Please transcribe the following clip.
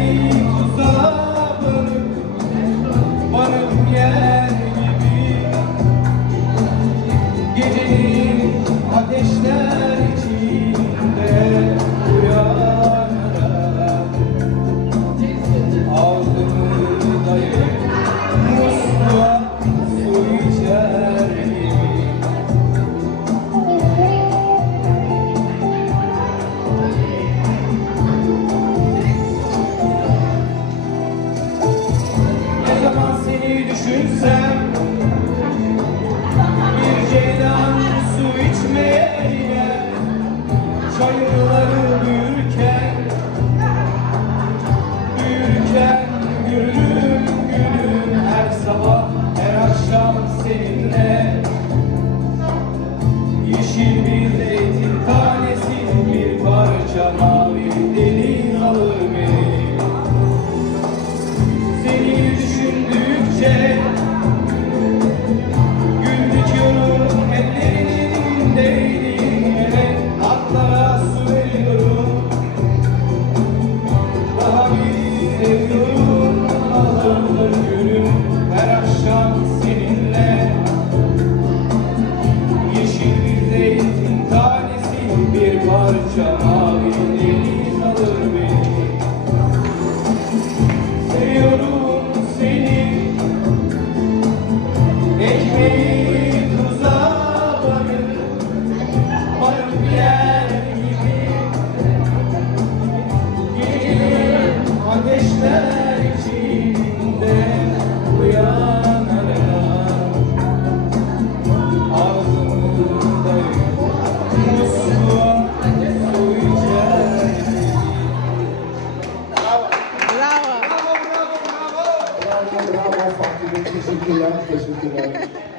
Jesus. gitsem Bir ceylan su içmeye gider Çayırları Foi muito lá, foi muito lá.